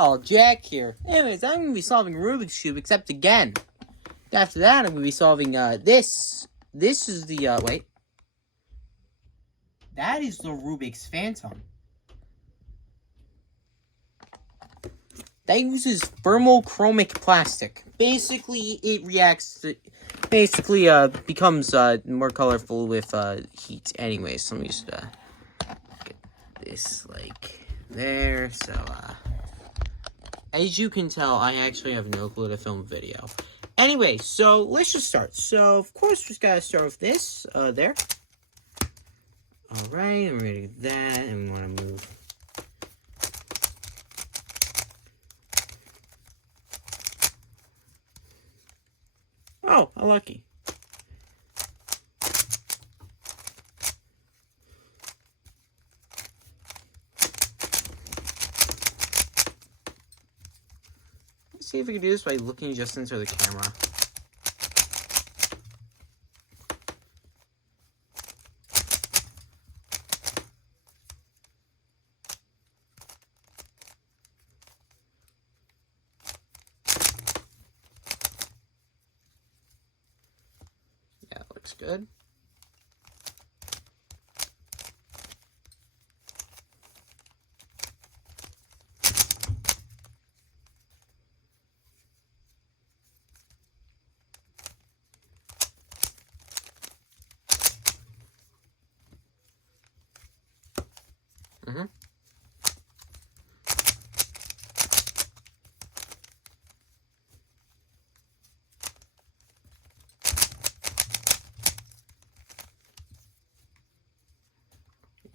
Oh, Jack here. Anyways, I'm going to be solving Rubik's Cube, except again. After that, I'm going to be solving, this. This is the, wait. That is the Rubik's Phantom. That uses thermochromic plastic. Basically, it reacts to, becomes, more colorful with, heat. Anyways, let me just, get this, like, there, so, as you can tell, I actually have no clue to film video. Anyway, so let's just start. So, of course, we just gotta start with this, there. Alright, and we're gonna do that, and we wanna move. Oh, how lucky. See if we can do this by looking just into the camera. Yeah, looks good.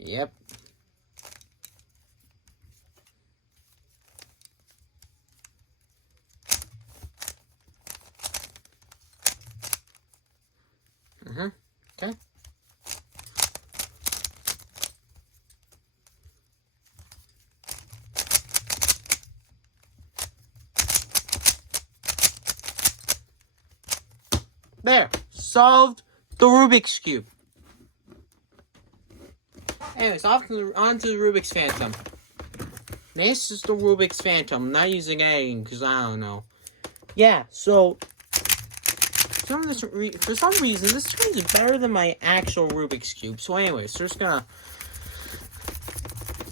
Yep. Okay. There. Solved the Rubik's Cube. Anyways, on to the Rubik's Phantom. This is the Rubik's Phantom. I'm not using anything because I don't know. Yeah, so for some reason, this turns better than my actual Rubik's Cube. So anyways, we're just gonna...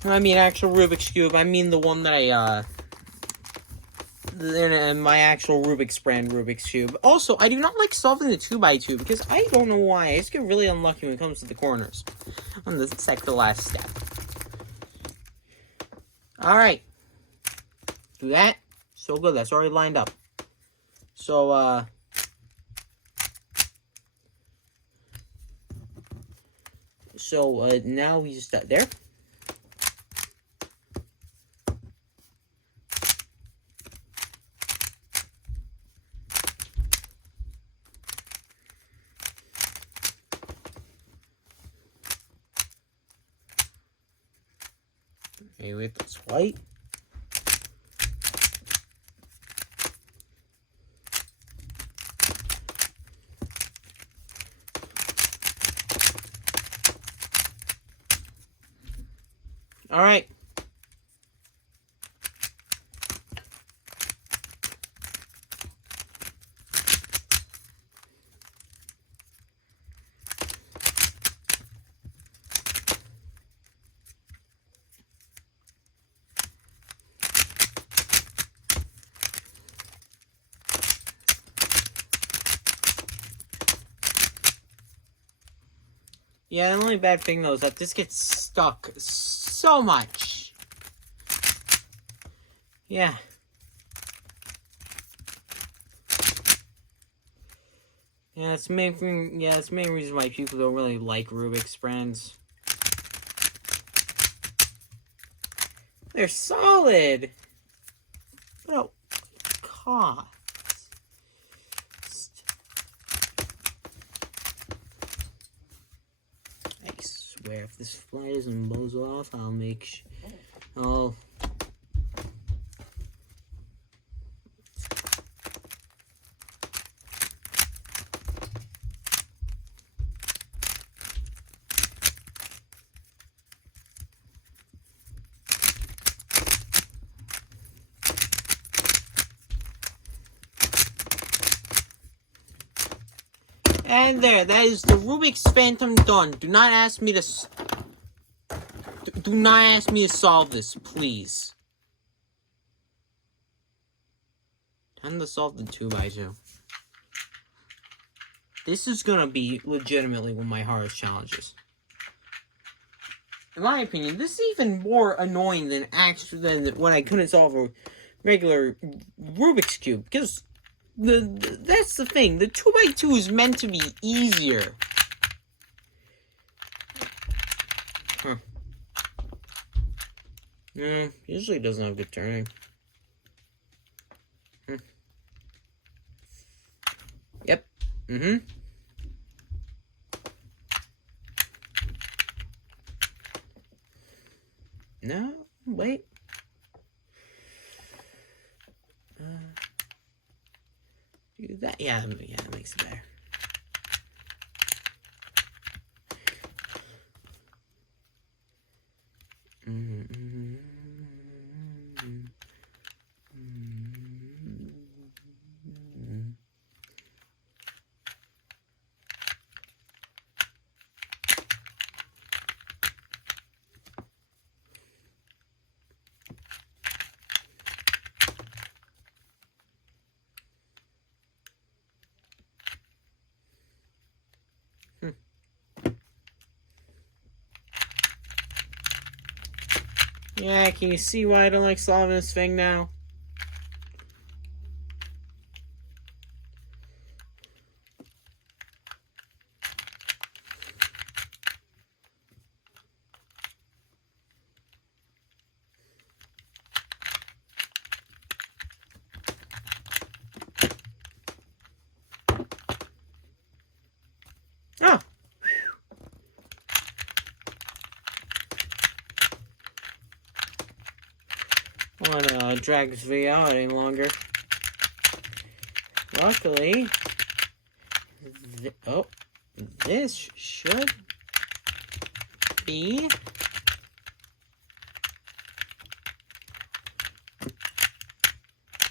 When I mean actual Rubik's Cube, I mean the one that my actual Rubik's brand Rubik's Cube. Also, I do not like solving the 2x2 because I don't know why. I just get really unlucky when it comes to the corners. On the last step. Alright. Do that. So good. That's already lined up. So, now we just there. Okay, with this white. All right. Yeah, the only bad thing, though, is that this gets stuck so much. Yeah. Yeah, that's the main thing. Yeah, that's the main reason why people don't really like Rubik's brands. They're solid. But cost. I swear, if this fly doesn't blows off, I'll make. I'll. And there, that is the Rubik's Phantom done. Do not ask me to solve this, please. Time to solve the 2x2. This is gonna be legitimately one of my hardest challenges. In my opinion, this is even more annoying than when I couldn't solve a regular Rubik's Cube, because that's the thing. The 2x2 is meant to be easier. Huh. Yeah, usually it doesn't have good turning. Yep. No, wait. Do that. Yeah, that makes it better. Yeah, can you see why I don't like solving this thing now? Oh! I don't want to drag this video out any longer. Luckily, this should be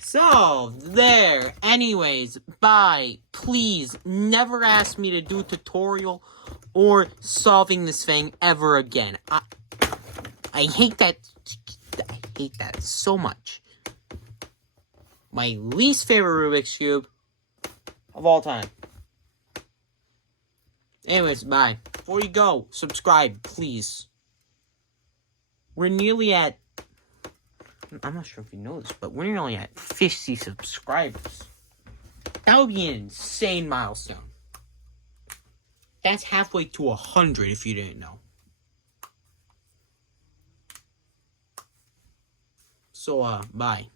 solved. There. Anyways, bye. Please, never ask me to do a tutorial or solving this thing ever again. I hate that. I hate that so much. My least favorite Rubik's Cube of all time. Anyways, bye. Before you go, subscribe, please. We're nearly at... I'm not sure if you know this, but we're nearly at 50 subscribers. That would be an insane milestone. That's halfway to 100 if you didn't know. So, bye.